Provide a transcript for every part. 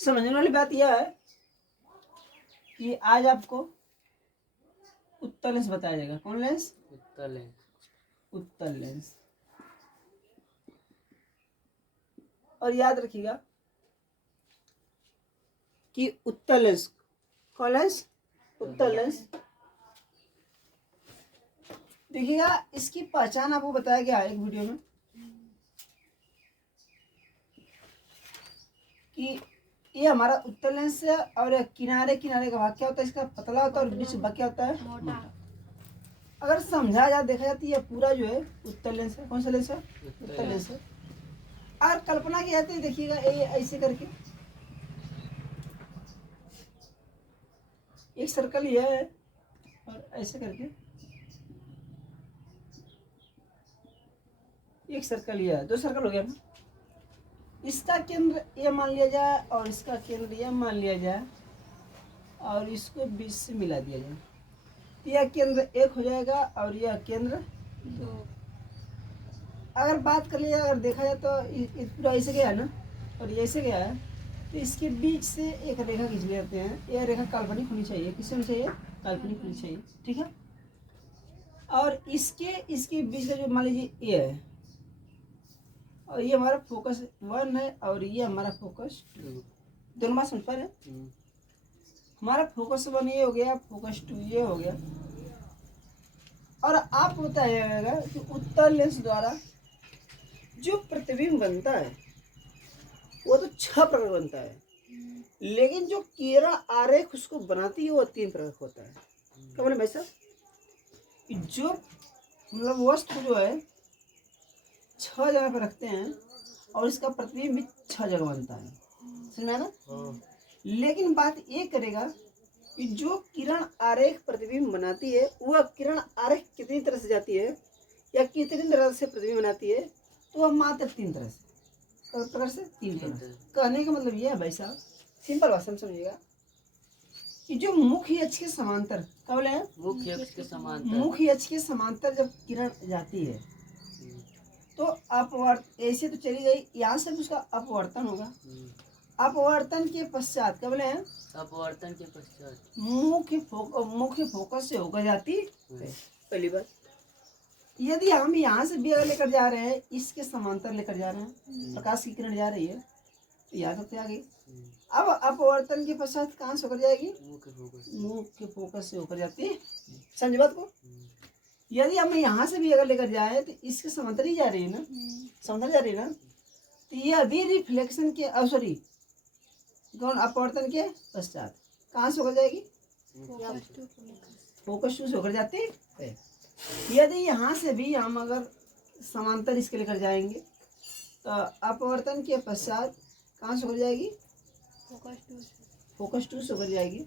समझने वाली बात यह है कि आज आपको उत्तल लेंस बताया जाएगा। कौन लेंस? उत्तल लेंस। उत्तल लेंस। और याद रखिएगा कि उत्तल लेंस, कौन लेंस? उत्तल लेंस। देखिएगा इसकी पहचान आपको बताया गया है एक वीडियो में कि ये हमारा उत्तल लेंस है और किनारे किनारे का भाग क्या होता है, इसका पतला होता है और बीच भाग क्या होता है, मोटा। अगर समझा जाए देखा जाती है पूरा जो है उत्तल लेंस है। कौन सा लेंस है? उत्तल लेंस है। और कल्पना की जाती है, देखिएगा ये ऐसे करके एक सर्कल ये है और ऐसे करके एक सर्कल ये है, दो सर्कल हो गया ना। इसका केंद्र ये मान लिया जाए और इसका केंद्र ये मान लिया जाए और इसको बीच से मिला दिया जाए, यह केंद्र एक हो जाएगा और यह केंद्र दो। अगर बात कर लिया, अगर देखा जाए तो पूरा ऐसे गया है ना और ये ऐसे गया है, तो इसके बीच से एक रेखा खींच लेते हैं। यह रेखा काल्पनिक होनी चाहिए। किससे होनी चाहिए? काल्पनिक होनी चाहिए। ठीक है। और इसके बीच का जो मान लीजिए ये है और ये हमारा फोकस 1 है और ये हमारा फोकस 2। दोनों बात समझ पा रहे हैं? हमारा फोकस 1 ये हो गया, फोकस 2 ये हो गया। और आपको बताया जाएगा कि उत्तल लेंस द्वारा जो प्रतिबिंब बनता है वो तो 6 प्रकार बनता है, लेकिन जो किरण आरेख उसको बनाती है वो 3 प्रकार होता है। क्या बोले भाई साहब? जो मतलब वस्तु जो है 6 जगह पर रखते हैं और इसका प्रतिबिंब भी 6 जगह बनता है। समझ में आया ना? लेकिन बात ये करेगा कि जो किरण आरेख प्रतिबिंब बनाती है वह किरण आरेख कितनी तरह से जाती है या कितनी तरह से प्रतिबिंब बनाती है, तो वह मात्र 3 तरह से। प्रकार से 3 तरह। कहने का मतलब यह है भाई साहब, सिंपल भाषा में समझिएगा कि जो मुख्य अक्ष के समांतर, क्या बोले हैं? मुख्य अक्ष के समांतर। मुख्य अक्ष के समांतर जब किरण जाती है तो अपवर्त ऐसे तो चली गई, यहाँ से उसका अपवर्तन होगा। अपवर्तन के पश्चात, क्या बोले हैं? अपवर्तन के पश्चात मुख्य फोकस से होकर जाती है। पहली बात, यदि हम यहाँ से भी अगर लेकर जा रहे हैं, इसके समांतर लेकर जा रहे हैं, प्रकाश की किरण जा रही है तो यहाँ तक आ गई। अब अपवर्तन के पश्चात कहाँ से होकर जाएगी? मुख्य फोकस से होकर जाती है। समझ बात को? यदि हम यहाँ से भी अगर लेकर जाए तो इसके समांतर ही जा रही है ना, समांतर जा रही है ना, तो यह भी रिफ्लेक्शन के सॉरी कौन अपवर्तन के पश्चात कहाँ से होकर जाएगी? फोकस 2 से होकर जाती है। यदि यहाँ से भी हम अगर समांतर इसके लेकर जाएंगे तो अपवर्तन के पश्चात कहाँ से होकर जाएगी? फोकस 2 से होकर जाएगी।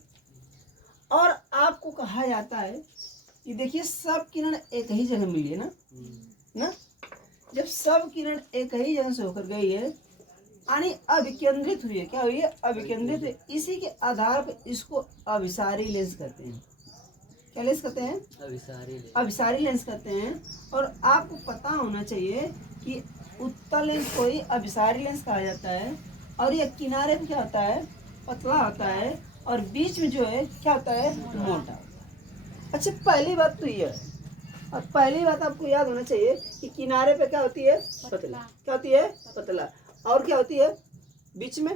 और आपको कहा जाता है कि देखिए सब किरण एक ही जगह मिली है ना, जब सब किरण एक ही जगह से होकर गई है यानी अभिकेंद्रित हुई है। क्या हुई है? अभिकेंद्रित हुई। इसी के आधार पर इसको अभिसारी लेंस कहते हैं। क्या लेंस कहते हैं? अभिसारी लेंस कहते हैं। और आपको पता होना चाहिए कि उत्तल लेंस को ही अभिसारी लेंस कहा जाता है और यह किनारे पे क्या होता है? पतला होता है और बीच में जो है क्या होता है? मोटा। अच्छा, पहली बात तो ये है और पहली बात आपको याद होना चाहिए कि किनारे पे क्या होती है? पतला। क्या होती है? पतला। और क्या होती है? बीच में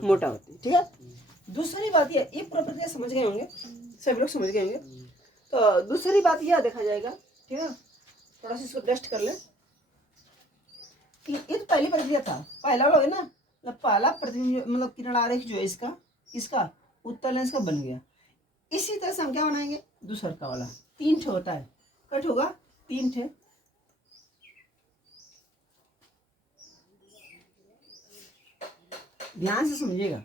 मोटा होती है। ठीक है। दूसरी बात ये पूरा प्रक्रिया समझ गए होंगे, सभी लोग समझ गए होंगे। तो दूसरी बात यह देखा जाएगा, ठीक है, थोड़ा सा इसको डस्ट कर ले कि ये तो पहली प्रक्रिया था, पहला वाला है ना, मतलब पहला प्रतिबिंब मतलब किरण आरेख जो है इसका उत्तल लेंस का बन गया। इसी तरह से हम क्या बनाएंगे? दूसरा का वाला 3 ठे होता है, कट होगा 3 ठे। ध्यान से समझिएगा,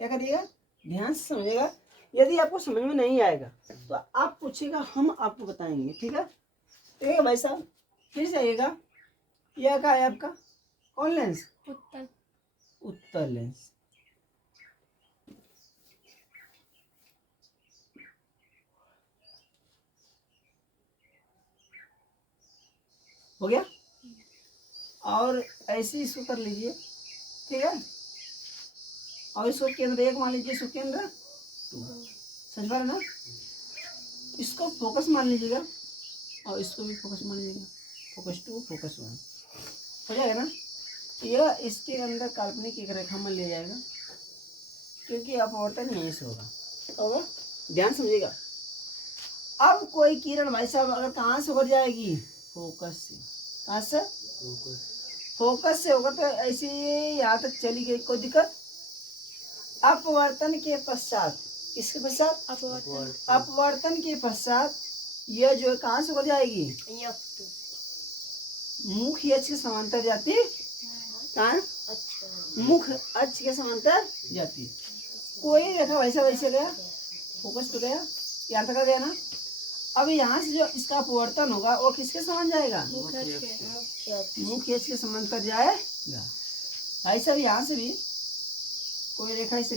क्या करिएगा? ध्यान से समझिएगा। यदि आपको समझ में नहीं आएगा तो आप पूछिएगा, हम आपको बताएंगे। ठीक है? ठीक है भाई साहब, फिर से आइएगा। यह क्या है आपका? कौन लेंस? उत्तल लेंस। हो गया? और ऐसे इसको कर लीजिए। ठीक है? और इसको केंद्र 1 मान लीजिए, इसको केंद्र 2। समझ पा रहे ना? इसको फोकस मान लीजिएगा और इसको भी फोकस मान लीजिएगा, फोकस 2 फोकस 1 हो जाएगा ना। यह इसके अंदर काल्पनिक एक रेखा मान लिया जाएगा, क्योंकि अपवर्तन यहीं से होगा। ध्यान समझिएगा। अब कोई किरण भाई साहब अगर कहाँ से हो जाएगी, फोकस से। कहाँ से? फोकस से होगा, तो ऐसे यहाँ तक चली गई, कोई दिक्कत? अपवर्तन के पश्चात, इसके पश्चात अपवर्तन के पश्चात यह जो है कहाँ से हो जाएगी, मुख्य अक्ष के समांतर जाती। कहाँ? मुख्य अक्ष के समांतर जाती। कोई रेखा वैसा वैसे गया, फोकस पे गया, यहाँ तक आ गया ना। अब यहाँ से जो इसका अपवर्तन होगा वो किसके समान जाएगा, मुख्य अक्ष के समांतर जाएगा। भाई साहब यहाँ से भी कोई रेखा ऐसे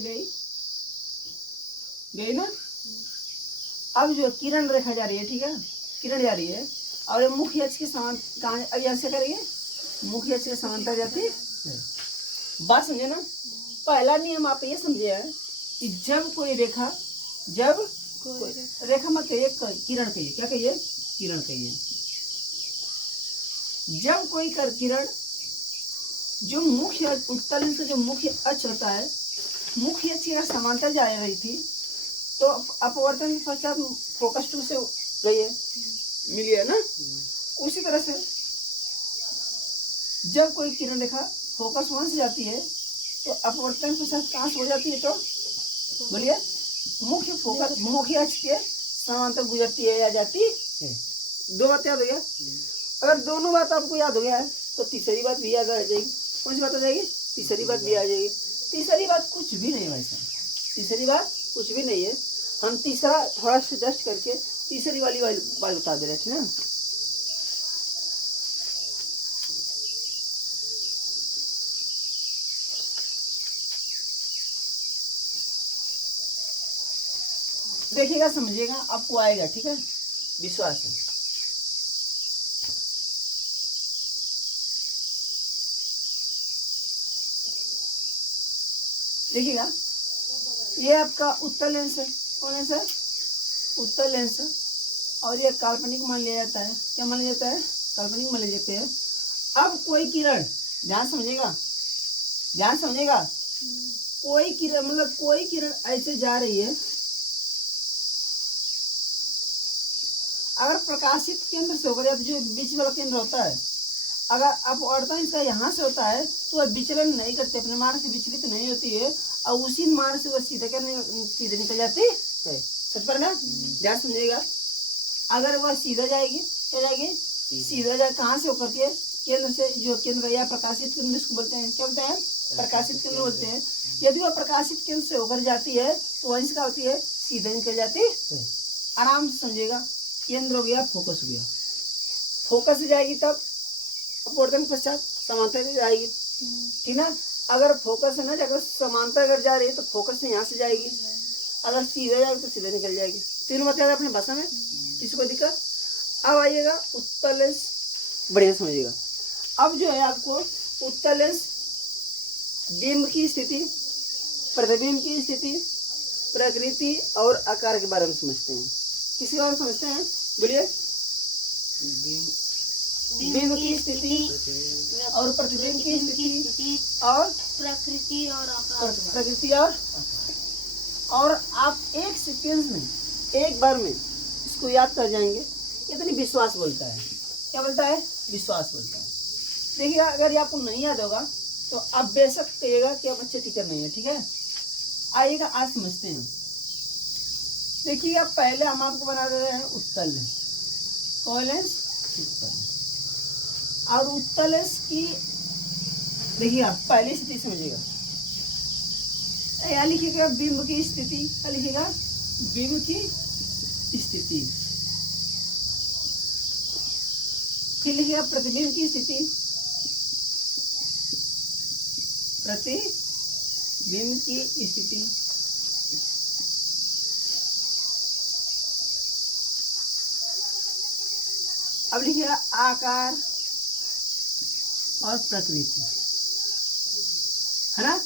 गई ना। अब जो किरण रेखा जा रही है, ठीक है, किरण जा रही है और ये मुख्य अक्ष के समान कहाँ, अब यहाँ से करेंगे मुख्य अक्ष के समांतर जाती है। बात समझे ना। पहला नियम आप ये समझे है कि जब कोई रेखा, जब कोई रेखा मत कहिए, किरण कहिए। क्या कहिए? किरण कहिए। जब कोई किरण जो मुख्य उत्तल लेंस का जो मुख्य अक्ष होता है, मुख्य अक्ष के समांतर जा रही थी, तो अपवर्तन के पश्चात फोकस 2 से गई है, मिली है ना। उसी तरह से जब कोई किरण रेखा फोकस 1 से जाती है तो अपवर्तन के पश्चात कहाँ से हो जाती है, तो बोलिए मुख्य फोकस, मुख्य अक्ष के समांतर गुजरती है या जाती है। 2 बात याद हो गया। अगर दोनों बात आपको याद हो गया है तो तीसरी बात भी याद आ जाएगी। कौन सी बात आ जाएगी? तीसरी बात भी आ जाएगी। तीसरी बात कुछ भी नहीं है भाई साहब, तीसरी बात कुछ भी नहीं है। हम तीसरा थोड़ा सा एडजस्ट करके तीसरी वाली बात बता दे रहे थे ना। देखिएगा, समझिएगा, आपको आएगा, ठीक है, विश्वास है। देखिएगा, ये आपका उत्तल लेंस है। कौन लेंस है? उत्तल लेंस है। और ये काल्पनिक मान लिया जाता है। क्या मान लिया जाता है? काल्पनिक मान लिया जाते हैं। अब कोई किरण, ध्यान समझिएगा, ध्यान समझिएगा, कोई किरण मतलब कोई किरण ऐसे जा रही है, अगर प्रकाशित केंद्र से होकर जाती, जो बीच वाला केंद्र होता है, अगर अपवर्तन इसका यहाँ से होता है तो वह विचलन नहीं करते, अपने मार्ग से विचलित नहीं होती है और उसी मार्ग से वह सीधे निकल जाती है। सब पर ना ध्यान समझिएगा। अगर वह सीधा जाएगी, क्या जाएगी? सीधा जाए। कहाँ से होकर के? केंद्र से, जो केंद्र या प्रकाशित केंद्र इसको बोलते हैं, क्या बोलते हैं? प्रकाशित केंद्र बोलते हैं। यदि वह प्रकाशित केंद्र से होकर जाती है तो वह इसका होती है, सीधे निकल जाती है। आराम से समझिएगा। केंद्र हो गया, फोकस हो गया, फोकस से जाएगी तब अपवर्तन पश्चात समांतर जाएगी, ठीक ना। अगर फोकस है ना, अगर समांतर अगर जा रही है तो फोकस से यहाँ से जाएगी, अगर सीधे जाएगी तो सीधे निकल जाएगी। तीनों बता अपने भाषा में, किसी को दिक्कत। अब आइएगा उत्तल लेंस, बढ़िया समझिएगा। अब जो है आपको उत्तल लेंस बिंब की स्थिति, प्रतिबिंब की स्थिति, प्रकृति और आकार के बारे में समझते हैं। किसके बारे में समझते हैं? बोलिए। बिंब की स्थिति और प्रतिबिंब की स्थिति और प्रकृति और आकार। प्रकृति और आप एक सेकेंड में, एक बार में इसको याद कर जाएंगे। इतनी विश्वास बोलता है। क्या बोलता है? विश्वास बोलता है। देखिएगा, अगर ये आपको नहीं याद होगा तो आप बेशक कहिएगा कि आप अच्छे टीचर नहीं है, ठीक है। आइएगा, आज समझते हैं। देखिएगा, पहले हम आपको बना दे रहे हैं उत्तल लेंस। कौन लेंस? उत्तल लेंस। और उत्तल लेंस की देखिएगा पहली स्थिति समझिएगा। यहाँ लिखिएगा बिंब की स्थिति, क्या लिखिएगा? बिंब की स्थिति। फिर लिखिएगा प्रतिबिंब की स्थिति, प्रतिबिंब की स्थिति। अब लिखिएगा आकार और प्रकृति, है ना।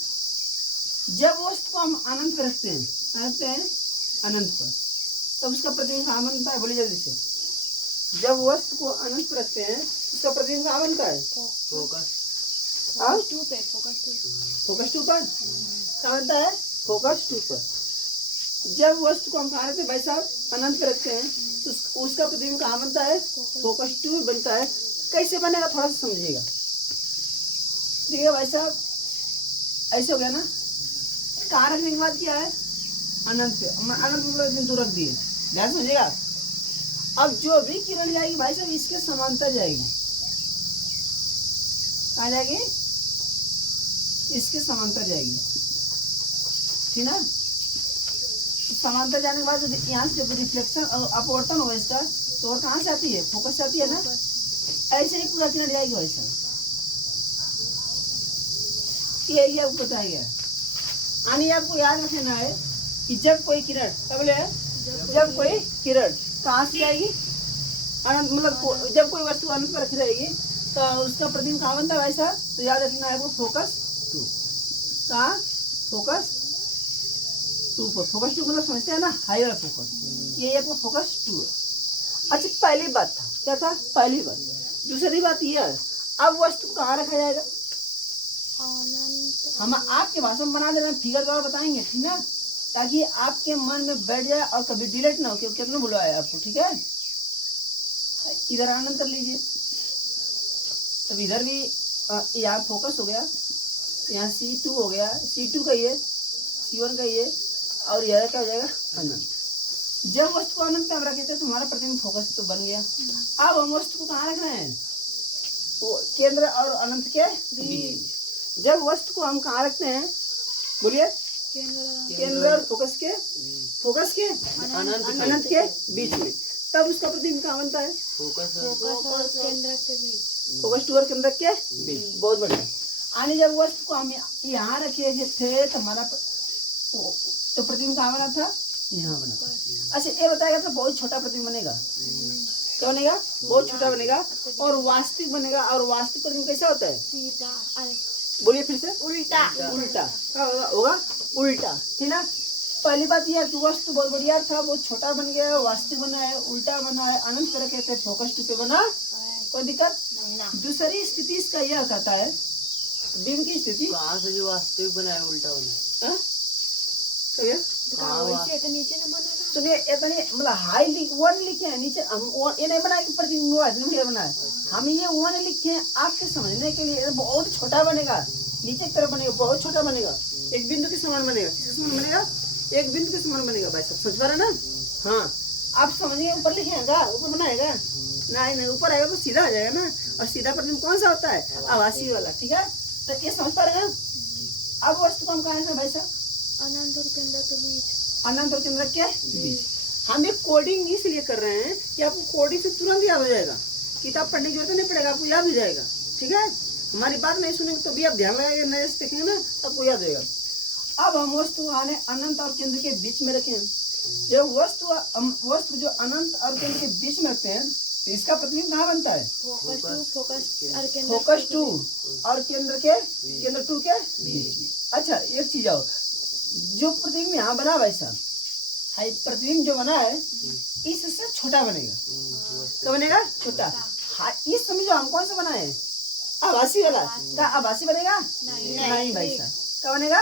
जब वस्तु को हम अनंत पे रखते हैं, रखते हैं अनंत पर, तब उसका प्रतिबिंब कहाँ बनता है? बोलिए जल्दी से। जब वस्तु को अनंत पे रखते हैं उसका प्रतिबिंब कहाँ बनता है? फोकस हाँ? टू पे फोकस टू। फोकस टू पर कहाँ बनता है? फोकस टू पर। जब वस्तु को हम कहाँ रखते हैं भाई साहब? अनंत पे रखते हैं, तो उसका प्रतिबिंब कहाँ बनता है? फोकस टू में बनता है। कैसे बनेगा थोड़ा सा समझिएगा। देखिए भाई साहब, ऐसे हो गया ना, कहाँ रखने के बाद क्या है? अनंत पे। अनंत पे बिंदु रख दिए, ध्यान समझिएगा। अब जो भी किरण जाएगी भाई साहब इसके समांतर जाएगी। कहाँ जाएगी? इसके समांतर जाएगी, ठीक ना? समांतर जाने के बाद यहाँ से जब रिफ्लेक्शन और अपवर्तन होगा इसका, तो और कहाँ से आती है? फोकस से आती है ना। ऐसे ही पूरा किरण जाएगी भाई साहब। ये आपको बताया गया है। यानी आपको याद रखना है कि जब कोई किरण, क्या बोले? जब कोई किरण कहाँ से जाएगी? अनंत, मतलब जब कोई वस्तु अनंत पर रखी रहेगी तो उसका प्रतिबिंब कहाँ बनता है भाई साहब? तो याद रखना है वो फोकस टू। कहाँ? फोकस टू पर। फोकस टू मतलब समझते हैं ना, हाई वाला फोकस। ये आपको फोकस टू है। अच्छा, पहली बात था, क्या था? पहली बात। दूसरी बात ये है, अब वस्तु को कहाँ रखा जाएगा? हम आपके भाषा में बना दे रहे हैं, फिगर द्वारा बताएंगे, ठीक ना, ताकि आपके मन में बैठ जाए और कभी डिलीट ना हो कि कितने बुलवाया आपको, ठीक है? इधर आनंद कर लीजिए। तब इधर भी यहाँ फोकस हो गया, यहाँ C2 हो गया, C2 का ये, C1 का ये, और यह क्या हो जाएगा? अनंत। जब वस्तु को अनंत पे हम रखे थे तो हमारा प्रतिबिंब फोकस तो बन गया। अब हम वस्तु को कहाँ रखना है? वो केंद्र और अनंत के बीच। जब वस्तु को हम कहाँ रखते हैं? बोलिए। केंद्र और फोकस के, फोकस के अनंत के बीच में, तब उसका प्रतिबिंब कहाँ बनता है? फोकस और केंद्र के बीच। फोकस टू और केंद्र के बीच। बहुत बढ़िया। आने जब वस्तु को हम यहाँ रखे थे तो हमारा तो प्रतिबिंब कहाँ बना था? यहाँ बना था। अच्छा, ये बताएगा तो बहुत छोटा प्रतिबिंब बनेगा। क्या बनेगा? बहुत छोटा बनेगा और वास्तविक बनेगा। और वास्तविक प्रतिबिंब कैसा होता है? सीधा, बोलिए फिर से। उल्टा। उल्टा। क्या होगा? उल्टा, ठीक ना। पहली बात यह है कि वस्तु बहुत बढ़िया था, बहुत छोटा बन गया, वास्तविक बना है, उल्टा बना है, अनंत पे रखे थे, फोकस टू पे बना, कोई दिक्कत? दूसरी स्थिति इसका यह कहता है, बिंब की स्थिति कहाँ से जो वास्तविक बना है उल्टा बना है? वैसे तो नीचे ना बनेगा। सुनिए, इतनी मतलब हाई वन लिखे हैं नीचे, हम ये नहीं बनाया कि प्रतिबिंब बना है, हम ये वन लिखे हैं आपके समझने के लिए। बहुत छोटा बनेगा, नीचे की तरफ बनेगा, बहुत छोटा बनेगा, एक बिंदु के समान बनेगा। किसके समान बनेगा? एक बिंदु के समान बनेगा भाई साहब, समझ पा रहे ना? हाँ, आप समझिए। ऊपर लिखेगा, ऊपर बनाएगा नहीं, ऊपर आएगा तो सीधा आ जाएगा ना। और सीधा प्रतिबिंब कौन सा होता है? आभासी वाला, ठीक है? तो ये समझ पा रहे हैं? अब वस्तु को हम कहाँ है भाई साहब? अनंत और केंद्र के बीच। अनंत और केंद्र के बीच। हम ये कोडिंग इसलिए कर रहे हैं कि आपको कोडिंग से तुरंत याद हो जाएगा, किताब पढ़ने की जरूरत नहीं पड़ेगा, आपको याद हो जाएगा, ठीक है? हमारी बात नहीं सुनेंगे तो भी आप ध्यान लगाएंगे, नजर से देखेंगे ना, आपको याद होगा। अब हम वस्तु आने अनंत और केंद्र के बीच में रखें। जब वस्तु जो अनंत और केंद्र के बीच में रखते हैं तो इसका प्रतिबिंब कहाँ बनता है? फोकस टू और केंद्र टू के बीच में। अच्छा, एक चीज आओ, जो प्रतिबिंब यहाँ बना भाई साहब, प्रतिबिंब जो बना है इससे छोटा बनेगा। क्या बनेगा? छोटा। हाँ, इस समय जो हम कौन सा बनाए? आभासी वाला। क्या आभासी बनेगा? नहीं भाई साहब। क्या बनेगा?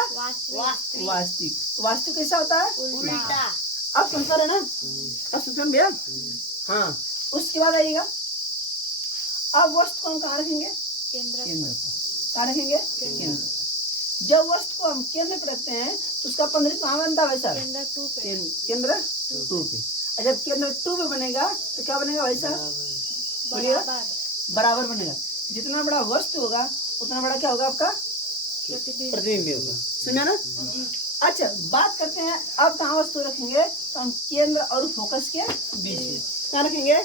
वास्तविक। वास्तविक कैसा होता है? उल्टा। अब समझ रहे ना? अब समझ भैया? हाँ, उसके बाद आइएगा, अब वस्तु को हम कहाँ रखेंगे? केंद्र पर। कहाँ रखेंगे? केंद्र। जब वस्तु को हम केंद्र पे रखते हैं तो उसका प्रतिबिंब कहाँ बनता है भाई साहब? केंद्र टू पे। और जब केंद्र टू पे बनेगा तो क्या बनेगा भाई साहब? बोलिएगा। बराबर बनेगा। जितना बड़ा वस्तु होगा उतना बड़ा क्या होगा? आपका प्रतिबिंब होगा। सुना ना? अच्छा, बात करते हैं अब कहाँ वस्तु रखेंगे? तो हम केंद्र और फोकस के बीच में। कहाँ रखेंगे?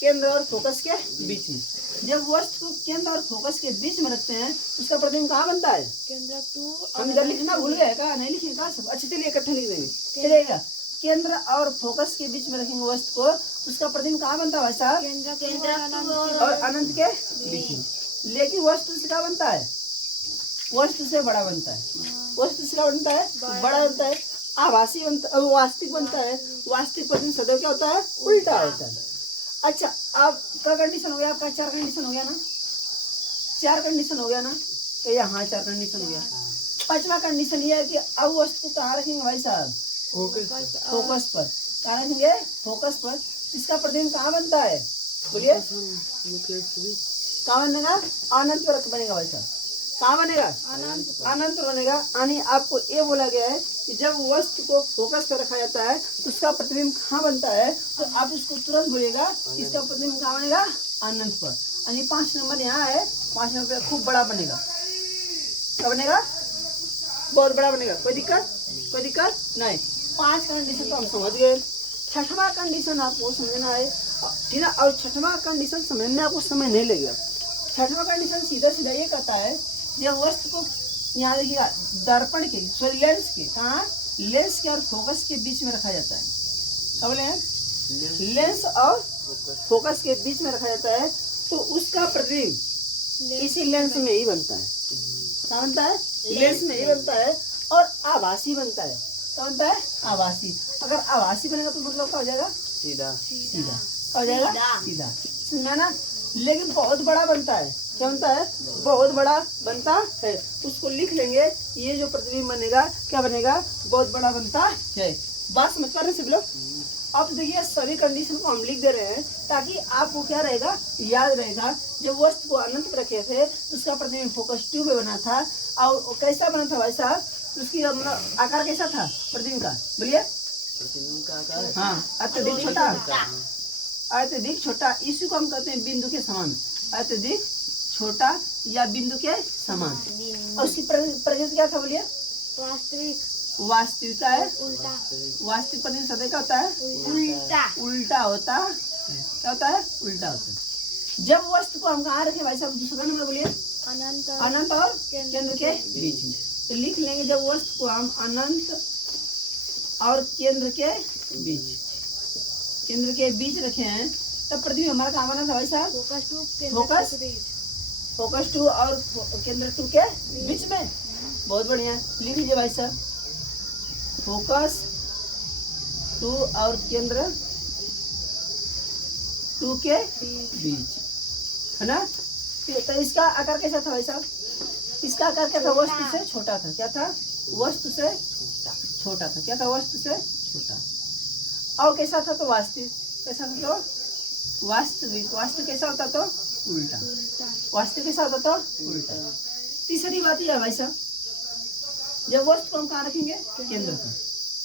केंद्र और फोकस के बीच में। जब वस्तु को केंद्र और फोकस के बीच में रखते हैं उसका प्रतिबिंब कहाँ बनता है? केंद्र टू। हम इधर लिखना भूल गए क्या? नहीं लिखे क्या सब? अच्छे, चलिए इकट्ठे लिख देंगे, चलेगा। केंद्र और फोकस के बीच में रखेंगे वस्तु को तो उसका प्रतिबिंब कहाँ बनता है भाई साहब? केंद्र और अनंत के बीच में। लेकिन वस्तु से क्या बनता है? वस्तु से बड़ा बनता है, वस्तु से क्या बनता है, बड़ा बनता है। आभासी बनता, वास्तविक बनता है। वास्तविक प्रतिबिंब सदैव क्या होता है, उल्टा होता है। अच्छा, अब का कंडीशन हो गया आपका, 4 कंडीशन हो गया ना, 4 कंडीशन हो गया ना, तो यहाँ 4 कंडीशन हो गया। 5वां कंडीशन ये है कि अब वस्तु को कहाँ रखेंगे भाई साहब, फोकस पर। कहाँ रखेंगे, फोकस पर। इसका प्रतिबिंब कहाँ बनता है, बोलिए कहाँ बनेगा, अनंत पर बनेगा भाई साहब। कहाँ बनेगा, अनंत पर बनेगा। यानी आपको ये बोला गया है कि जब वस्तु को फोकस पर रखा जाता है तो उसका प्रतिबिंब कहाँ बनता है, तो आप उसको तुरंत बोलिएगा इसका प्रतिबिंब कहाँ बनेगा, अनंत पर। यानी 5 नंबर यहाँ है, 5 नंबर खूब बड़ा बनेगा। क्या बनेगा, बहुत बड़ा बनेगा। कोई दिक्कत, कोई दिक्कत नहीं। 5 कंडीशन तो हम समझ गए। 6वां कंडीशन आपको समझना है, ठीक है। और 6वां कंडीशन समझने में आपको समय नहीं लगेगा। 6वां कंडीशन सीधा सीधा ये कहता है, जब वस्तु को यहाँ देखिएगा दर्पण के, सॉरी लेंस के, कहाँ, लेंस के और फोकस के बीच में रखा जाता है। क्या बोले हैं, लेंस और फोकस के बीच में रखा जाता है, तो उसका प्रतिबिंब इसी लेंस में ही बनता है। क्या बनता है, लेंस में ही बनता है और आभासी बनता है। क्या बनता है, आभासी। अगर आभासी बनेगा तो मतलब क्या हो जाएगा, सीधा सीधा। क्या हो जाएगा, सीधा। सुना ना, लेकिन बहुत बड़ा बनता है। क्या बनता है, बहुत बड़ा बनता है। उसको लिख लेंगे, ये जो प्रतिबिंब बनेगा क्या बनेगा, बहुत बड़ा बनता है। बात समझ पा रहे हैं सब लोग। अब देखिए सभी कंडीशन को हम लिख दे रहे हैं ताकि आपको क्या रहेगा, याद रहेगा। जब वस्तु को अनंत पर रखे थे तो उसका प्रतिबिंब फोकस ट्यूब में बना था। और कैसा बना था भाई साहब, उसकी मतलब आकार कैसा था प्रतिबिंब का, बोलिए। प्रतिबिंब का आकार, हाँ, अत्यधिक छोटा, अत्यधिक छोटा। इसी को हम कहते हैं बिंदु के समान, अत्यधिक छोटा या बिंदु के समान। और उसकी प्रकृति क्या था, बोलिए। वास्तविक, वास्तविकता है, उल्टा, वास्तविक प्रतिबिंब सदैव क्या होता है, उल्टा, उल्टा होता है। क्या होता है, उल्टा होता है। जब वस्तु को हम कहाँ रखे भाई साहब, दूसरा नंबर बोलिए, अनंत, अनंत और केंद्र के बीच में। तो लिख लेंगे, जब वस्तु को हम अनंत और केंद्र के बीच, केंद्र के बीच रखे हैं, तब प्रतिबिंब हमारा कहाँ बना था भाई साहब, फोकस टू, फोकस, फोकस 2 और केंद्र 2 के बीच में। बहुत बढ़िया, लिख लीजिए भाई साहब, फोकस 2 और केंद्र 2 के बीच, है ना। तो इसका आकार कैसा था भाई साहब, इसका आकार क्या था, वस्तु से छोटा था। क्या था, वस्तु से छोटा था। क्या था, वस्तु से छोटा। और कैसा था, तो वास्तविक। कैसा था, तो वास्तविक। वास्तविक कैसा होता, तो उल्टा। वास्तविक कैसा होता, तो उल्टा। तीसरी बात यह है भाई साहब, जब वस्तु को हम कहाँ रखेंगे, केंद्र पर।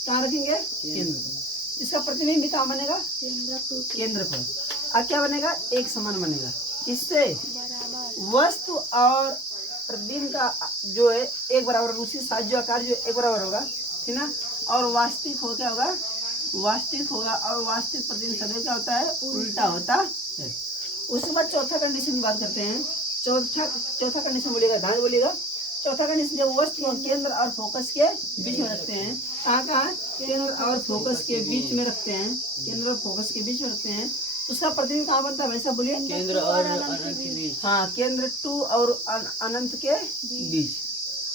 कहाँ रखेंगे, केंद्र पर। इसका प्रतिबिंब भी कहाँ बनेगा, केंद्र पर। अब क्या बनेगा, एक समान बनेगा। इससे वस्तु और प्रतिबिंब का जो है एक बराबर, उसी साइज जो आकार जो एक बराबर होगा, ठीक ना। और वास्तविक हो क्या होगा, वास्तविक होगा। और वास्तविक प्रतिबिंब सदैव क्या होता है, उल्टा होता है। उसके बाद चौथा कंडीशन की बात करते हैं। चौथा कंडीशन बोलिएगा, ध्यान बोलिएगा। चौथा कंडीशन, जब वस्तु को केंद्र और फोकस के बीच में रखते हैं, कहाँ, केंद्र और फोकस के बीच में रखते हैं, केंद्र और फोकस के बीच में रखते हैं, तो उसका प्रतिबिंब कहाँ बनता है वैसा बोलिए, केंद्र और अनंत के बीच। हाँ, केंद्र 2 और अनंत के बीच,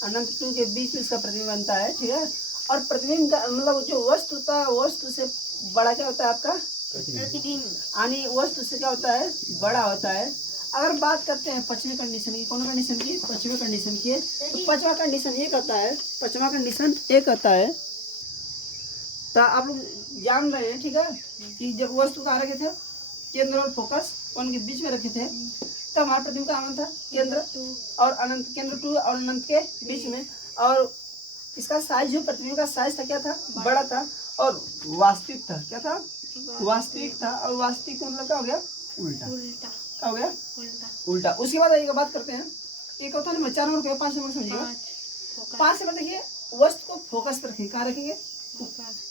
अनंत 2 के बीच में इसका प्रतिबिंब बनता है, ठीक है। और प्रतिबिंब का मतलब जो वस्तु होता है, वस्तु से बड़ा क्या होता है आपका प्रतिबिंब, यानी वस्तु से क्या होता है, बड़ा होता है। अगर बात करते हैं 5वीं कंडीशन की, कौन कंडीशन की, 5वीं कंडीशन की, तो 5वां कंडीशन ये कहता है, 5वां कंडीशन ये कहता है, तो आप लोग जान रहे हैं, ठीक है, कि जब वस्तु कहाँ रखे थे, केंद्र और फोकस कौन के बीच में रखे थे, तब हमारा प्रतिबिंब कहाँ था, केंद्र और अनंत, केंद्र 2 और अनंत के बीच में। और इसका साइज, जो प्रतिबिंब का साइज था क्या था, बड़ा था और वास्तविक था। क्या था, वास्तविक था। और वास्तविक का मतलब क्या हो गया, उल्टा। क्या हो गया, उल्टा। उसके बाद एक बात करते हैं, एक होता है 4 नंबर, 5 नंबर समझिएगा। 5 नंबर देखिए, वस्तु को फोकस पर रखेंगे। कहाँ रखेंगे,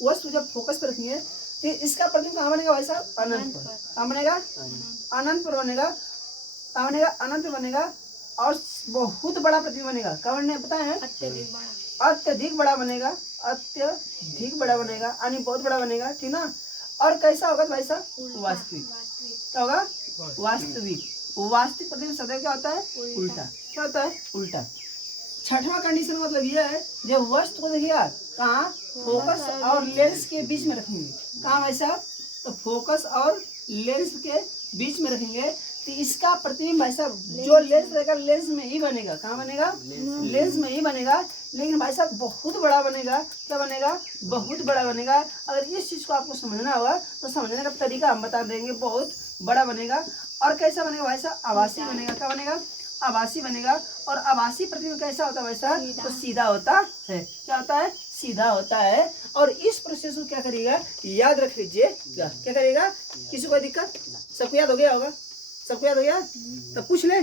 वस्तु जब फोकस पर रखेंगे तो इसका प्रतिबिंब कहाँ बनेगा भाई साहब, अनंत पर। कहाँ बनेगा, अनंत पर बनेगा। कहाँ बनेगा, अनंत बनेगा। और बहुत बड़ा प्रतिबिंब बनेगा। कहाँ बनेगा पता है, अत्यधिक बड़ा बनेगा, अत्यधिक बड़ा बनेगा, यानी बहुत बड़ा बनेगा, ठीक ना। और कैसा होगा भाई साहब, वास्तविक। क्या होगा, वास्तविक। वास्तविक प्रतिबिंब सदैव क्या होता है, उल्टा। क्या होता है, उल्टा। छठवां कंडीशन का मतलब यह है जब वस्तु को देखिएगा कहाँ फोकस और लेंस के बीच में रखेंगे। कहाँ भाई साहब? तो फोकस और लेंस के बीच में रखेंगे तो इसका प्रतिबिंब भाई साहब जो लेंस रहेगा लेंस में ही बनेगा। कहाँ बनेगा? लेंस में ही बनेगा। लेकिन भाई साहब बहुत बड़ा बनेगा। क्या बनेगा? बहुत बड़ा बनेगा। अगर इस चीज को आपको समझना होगा तो समझने का तरीका हम बता देंगे। बहुत बड़ा बनेगा। और कैसा बनेगा भाई साहब? आभासी बनेगा। क्या बनेगा? आभासी बनेगा। और आभासी प्रतिबिंब कैसा होता है भाई साहब? तो सीधा होता है। क्या होता है? सीधा होता है। और इस प्रोसेस को क्या करिएगा? याद रख लीजिए। क्या करिएगा? किसी को दिक्कत? सबको याद हो गया होगा? सबको याद हो गया? तब पूछ ले।